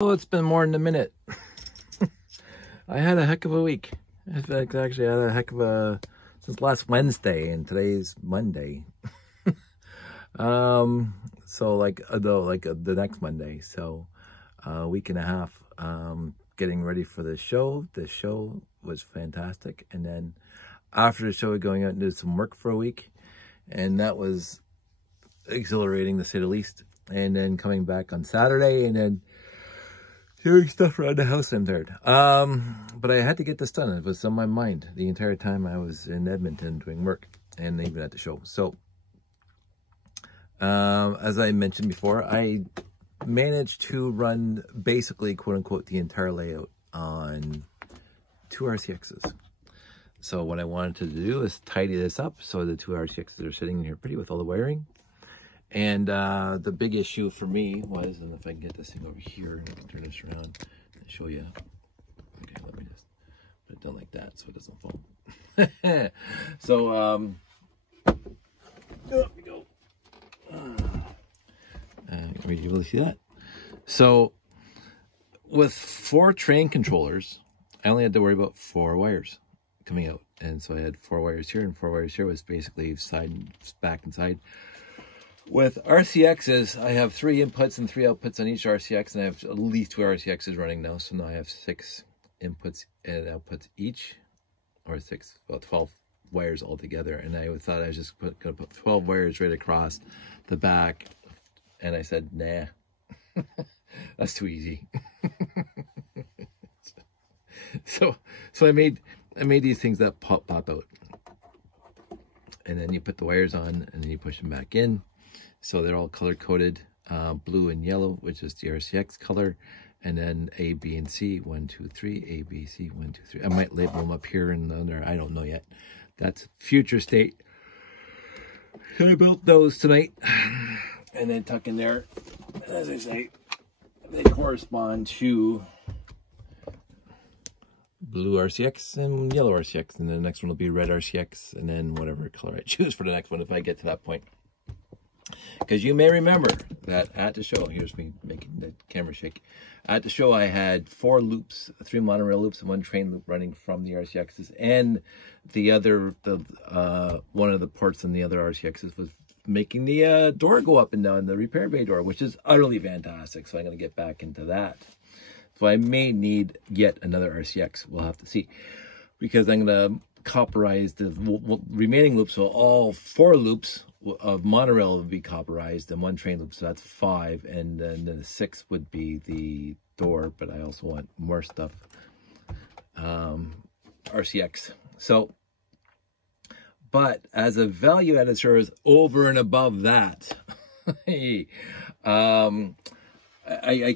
Oh, it's been more than a minute. I had a heck of a week. In fact, actually, I had a heck of a since last Wednesday, and today's Monday. So the next Monday. So a week and a half getting ready for the show. The show was fantastic, and then after the show, going out and did some work for a week, and that was exhilarating to say the least. And then coming back on Saturday, and then doing stuff around the house and third. But I had to get this done. It was on my mind the entire time I was in Edmonton doing work and even at the show. So, as I mentioned before, I managed to run basically, quote unquote, the entire layout on 2 RCXs. So what I wanted to do is tidy this up. So the 2 RCXs are sitting here pretty with all the wiring. And the big issue for me was, and if I can get this thing over here, I can turn this around and show you. Okay, let me just put it down like that so it doesn't fall. So, there we go. Are you able to see that? So, with 4 train controllers, I only had to worry about 4 wires coming out. And so I had 4 wires here, and 4 wires here was basically back and side. With RCXs, I have 3 inputs and 3 outputs on each RCX, and I have at least 2 RCXs running now. So now I have 6 inputs and outputs each, or 12 wires altogether. And I thought I was just going to put 12 wires right across the back. And I said, nah, that's too easy. so I made these things that pop out. And then you put the wires on, and then you push them back in. So they're all color-coded, blue and yellow, which is the RCX color, and then A, B, and C, 1, 2, 3, A, B, C, 1, 2, 3. I might label them up here and there. I don't know yet. That's future state. So I built those tonight, and then tuck in there. As I say, they correspond to blue RCX and yellow RCX, and then the next one will be red RCX, and then whatever color I choose for the next one if I get to that point. Because you may remember that at the show, here's me making the camera shake. At the show, I had 4 loops, 3 monorail loops, and 1 train loop running from the RCXs. And the other, one of the ports in the other RCXs was making the door go up and down, the repair bay door, which is utterly fantastic. So I'm going to get back into that. So I may need yet another RCX. We'll have to see. Because I'm going to copperize the remaining loops. So all 4 loops of monorail would be copperized, and 1 train loop, so that's 5, and then the 6 would be the door, but I also want more stuff, RCX. So, but as a value-added service over and above that, I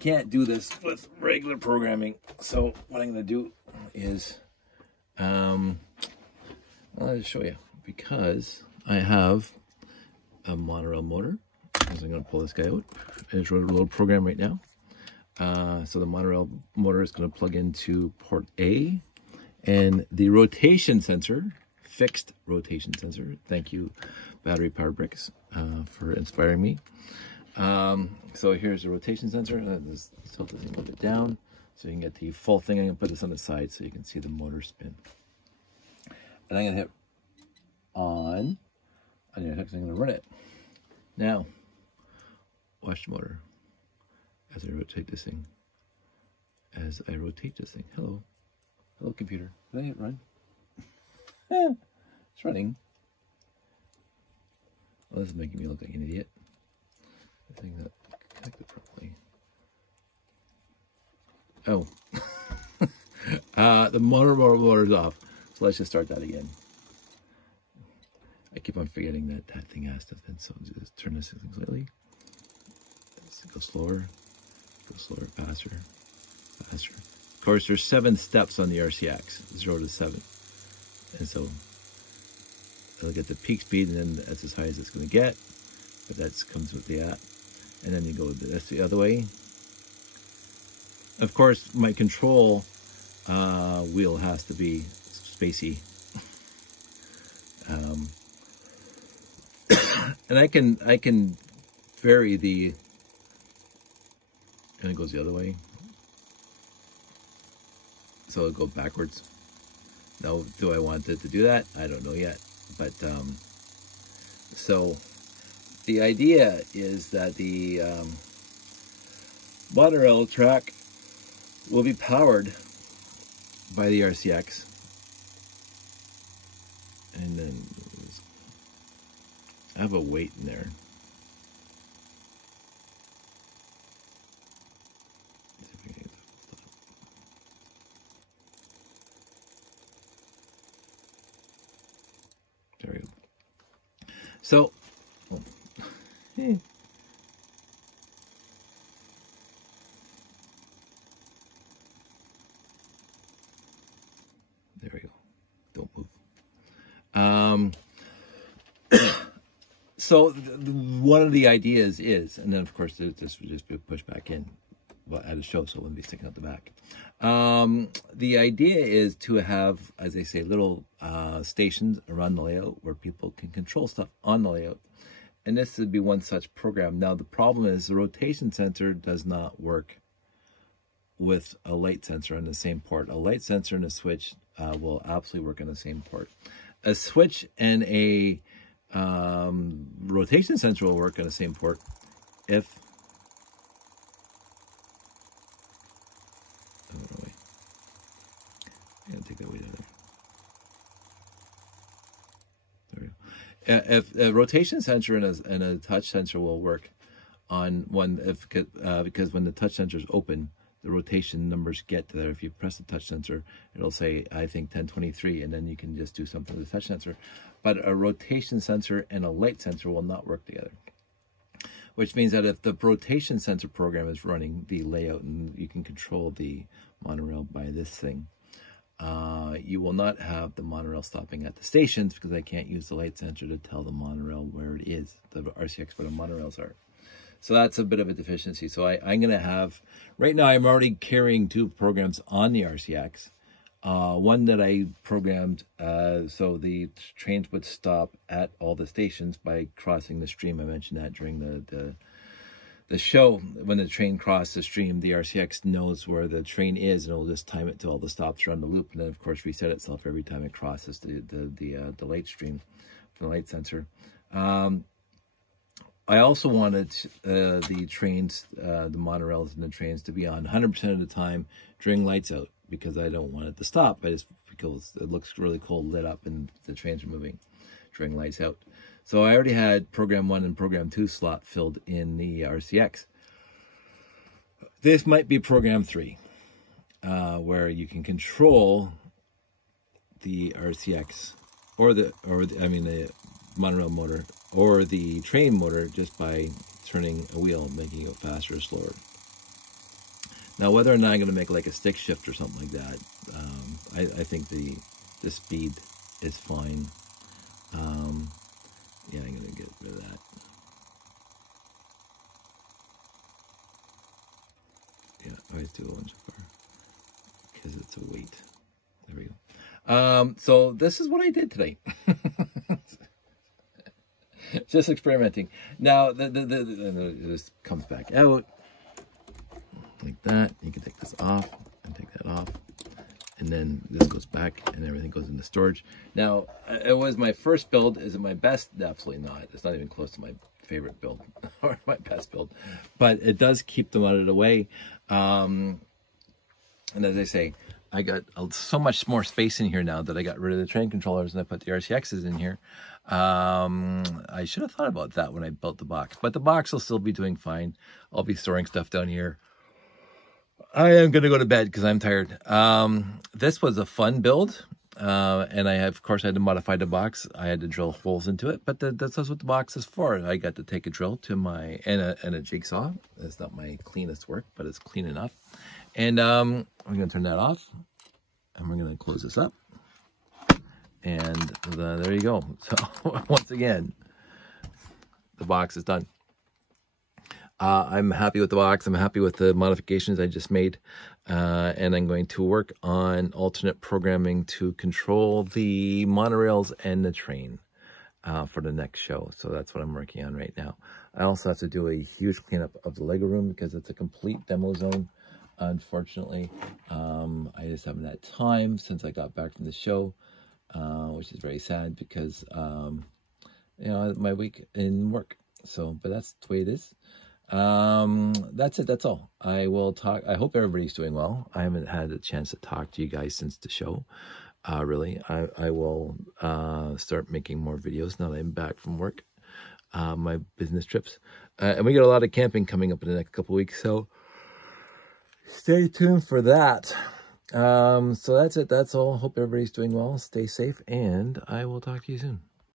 can't do this with regular programming. So what I'm going to do is, I'll just show you, because I have a monorail motor. So I'm going to pull this guy out. I just wrote a little program right now. So the monorail motor is going to plug into port A, and the rotation sensor, fixed rotation sensor. Thank you, Battery Power Bricks, for inspiring me. So here's the rotation sensor. Just tilt this a little bit down so you can get the full thing. I'm going to put this on the side so you can see the motor spin. And I'm going to hit on your hook, I'm going to run it. Now, watch the motor as I rotate this thing. Hello. Hello, computer. Did I hit run? It's running. Well, this is making me look like an idiot. I think that connected properly. Oh. The motor's off. So let's just start that again. I keep on forgetting that that thing has to fit, so just turn this thing slightly. Let's go slower, faster. Of course, there's 7 steps on the RCX, 0 to 7. And so it'll get the peak speed, and then that's as high as it's going to get. But that comes with the app. And then you go that's the other way. Of course, my control wheel has to be spacey. And I can vary the, and it goes the other way. so it'll go backwards. Now, do I want it to do that? I don't know yet. But, so the idea is that the monorail track will be powered by the RCX. And then I have a weight in there. There we go. So, there we go. Don't move. So one of the ideas is, and then of course this would just be pushed back in, well, at a show, so it wouldn't be sticking out the back. The idea is to have, as they say, little stations around the layout where people can control stuff on the layout. And this would be one such program. Now the problem is the rotation sensor does not work with a light sensor on the same port. A light sensor and a switch will absolutely work on the same port. A switch and a rotation sensor will work on the same port if take that weight out there. If a rotation sensor and a touch sensor will work on one, because when the touch sensor is open, the rotation numbers get to there. If you press the touch sensor, it'll say, I think 1023, and then you can just do something with the touch sensor. But a rotation sensor and a light sensor will not work together. Which means that if the rotation sensor program is running the layout and you can control the monorail by this thing, you will not have the monorail stopping at the stations because I can't use the light sensor to tell the monorail where it is, the RCX where the monorails are. So that's a bit of a deficiency. So I'm going to have, right now I'm already carrying two programs on the RCX. One that I programmed so the trains would stop at all the stations by crossing the stream. I mentioned that during the show. When the train crosses the stream, the RCX knows where the train is, and it'll just time it to all the stops around the loop, and then of course reset itself every time it crosses the light stream from the light sensor. I also wanted the trains, the monorails and the trains to be on 100% of the time during lights out, because I don't want it to stop. Because it looks really cool lit up and the trains are moving during lights out. So I already had program 1 and program 2 slot filled in the RCX. This might be program 3, where you can control the RCX or the monorail motor or the train motor just by turning a wheel, making it faster or slower. Now, whether or not I'm going to make like a stick shift or something like that, I think the speed is fine. Yeah, I'm going to get rid of that. Yeah, I always do one so far because it's a weight. There we go. So this is what I did today. Just experimenting. Now, this comes back out like that. You can take this off and take that off. And then this goes back and everything goes into storage. Now, it was my first build. Is it my best? Absolutely not. It's not even close to my favorite build or my best build. But it does keep them out of the way. And as I say, I got so much more space in here now that I got rid of the train controllers and I put the RCXs in here. I should have thought about that when I built the box. But the box will still be doing fine. I'll be storing stuff down here. I am going to go to bed because I'm tired. This was a fun build. And of course, I had to modify the box. I had to drill holes into it. But that's what the box is for. I got to take a drill to and a jigsaw. It's not my cleanest work, but it's clean enough. And we're going to turn that off. And we're going to close this up. And there you go. So once again, the box is done. I'm happy with the box. I'm happy with the modifications I just made. And I'm going to work on alternate programming to control the monorails and the train for the next show. So that's what I'm working on right now. I also have to do a huge cleanup of the Lego room because it's a complete demo zone. unfortunately. I just haven't had time since I got back from the show, which is very sad because, you know, my week in work. So, but that's the way it is. That's it. That's all. I will talk. I hope everybody's doing well. I haven't had a chance to talk to you guys since the show. Really, I will start making more videos now that I'm back from work, my business trips, and we got a lot of camping coming up in the next couple of weeks, so stay tuned for that. So that's it. That's all. Hope everybody's doing well. Stay safe, and I will talk to you soon.